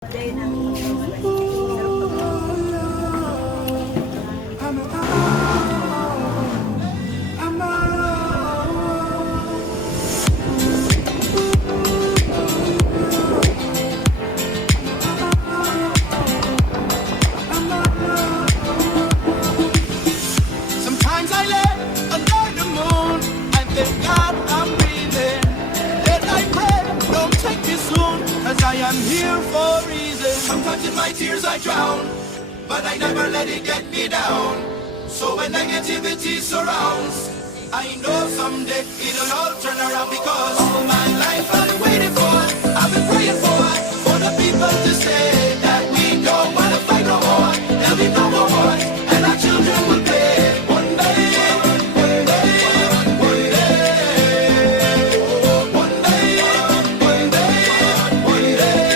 Sometimes I lay under the moon and thank God I'm breathing. Then I pray, don't take me soon, cause I am here for a reason. Sometimes in my tears I drown, but I never let it get me down. So when negativity surrounds, I know someday it'll all turn around, because all my life I've been waiting for, I've been praying for the people to say that we don't wanna fight no more. There'll be no more wars, and our children will play. One day, one day, one day, one day, one day, one day.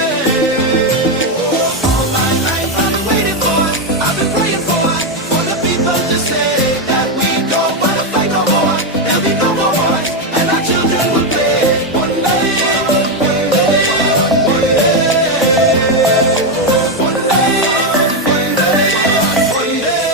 All my life I've been waiting for, I've been praying for the people to say that we don't wanna fight no more. There'll be no more wars, and our children will play. One day, one day, one day, one day, one day, one day.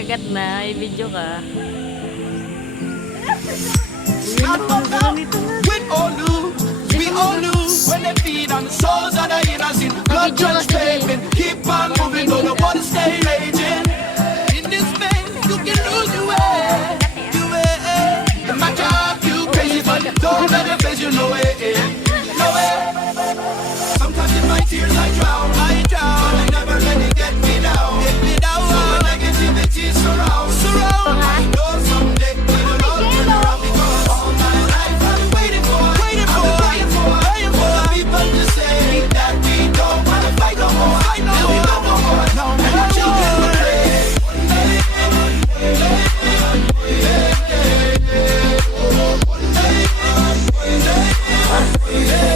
Agad na, i-video ka. Win or lose, we all lose when they feed on the souls of the innocent. Blood just vaping, keep on moving, don't know what to stay raging. In this pain, you can lose your way, your way. It might drive you crazy, but don't let it face you, no way, no way. Sometimes in my tears I drown, but I never let it get me down, get me down. So when negativity surrounds, I know someday it'll all turn around, because all my life I've been waiting for, praying for the people to say that we don't wanna fight no more. There'll be no more wars, and our children will play. One day, one day, one day, one day, one day, one day.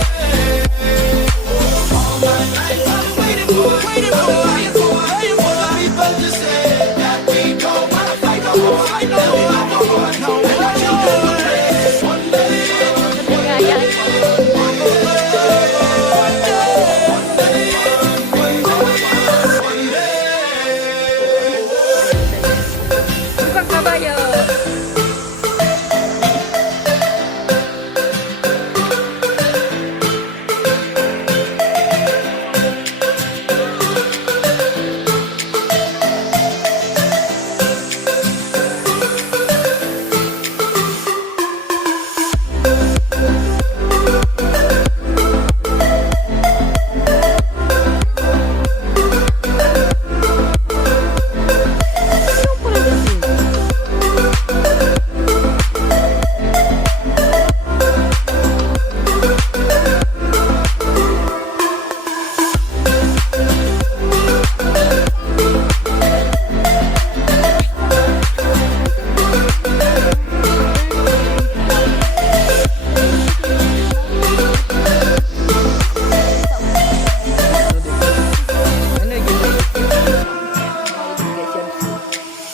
All my life I've been waiting for, praying for the people to say that we don't wanna fight no more. There'll be no more wars, and our children will play. One day, Bukang kabayo!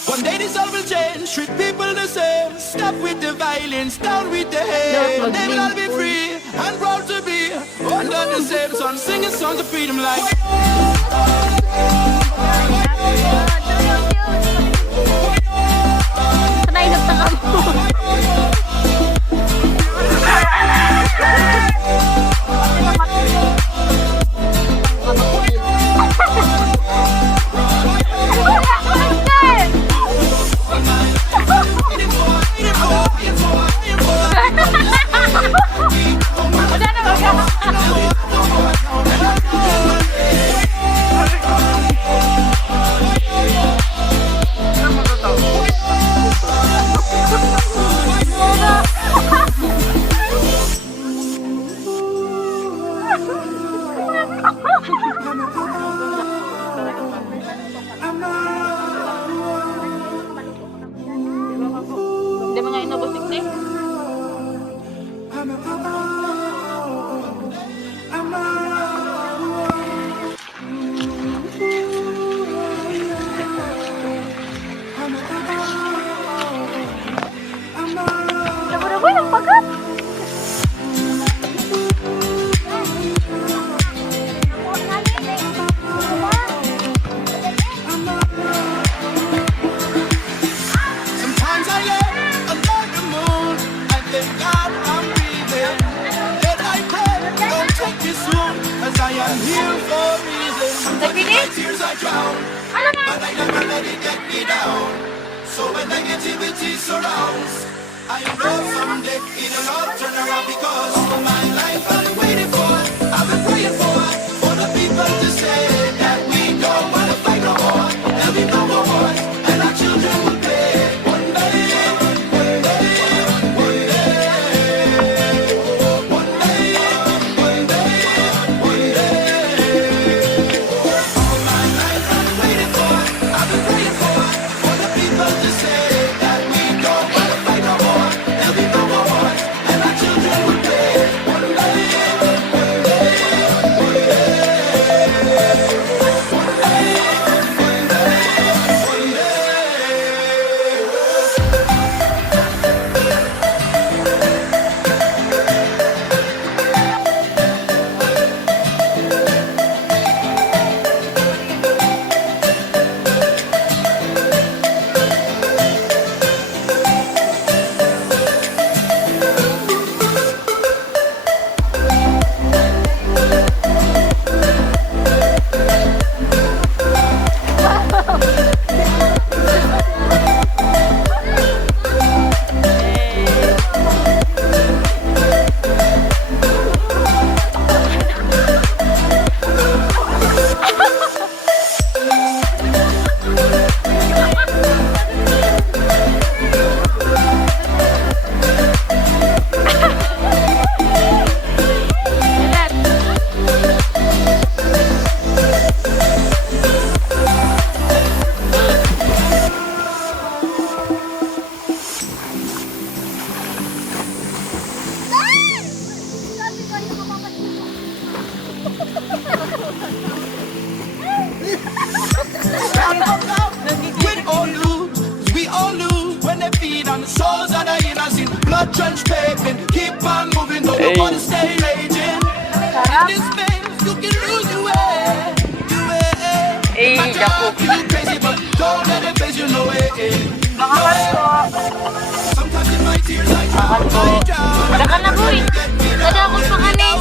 one day this all will change, treat people the same. Stop with the violence, down with the hate. They will all be free and proud to be under the same sun, singing songs of freedom like. Sanay na Hindi mo nga inubos yung tea? Nabunaboy ng pagat! Sometimes I lay under the moon and thank God I'm breathing. Then I pray, don't take me soon, as I am here for a reason. Sometimes in my tears I drown, but I never let it get me down. So when negativity surrounds, I know someday it'll all turn around, because all my life I've been waiting for, I've been praying for the people to say that we don't wanna fight no more. There'll be no more wars, and our children will play. One day, one day, one day, one day, one day, one day. All my life I've been waiting for, I've been praying for the people to say that we don't wanna fight no more. There'll be no more wars, and our children will play. One day, one day, one day, one day, one day, one day. Stand up now, we all lose when they feed on the souls of the innocent. Blood drenched pavement, keep on moving, don't nobody stay raging. In this space, you can lose your way, your way. My job, you look crazy, but don't let it face you, no way, no way. Sometimes in my tears I drown, I drown. Wala ka na, boy. Kada ako sa kanin.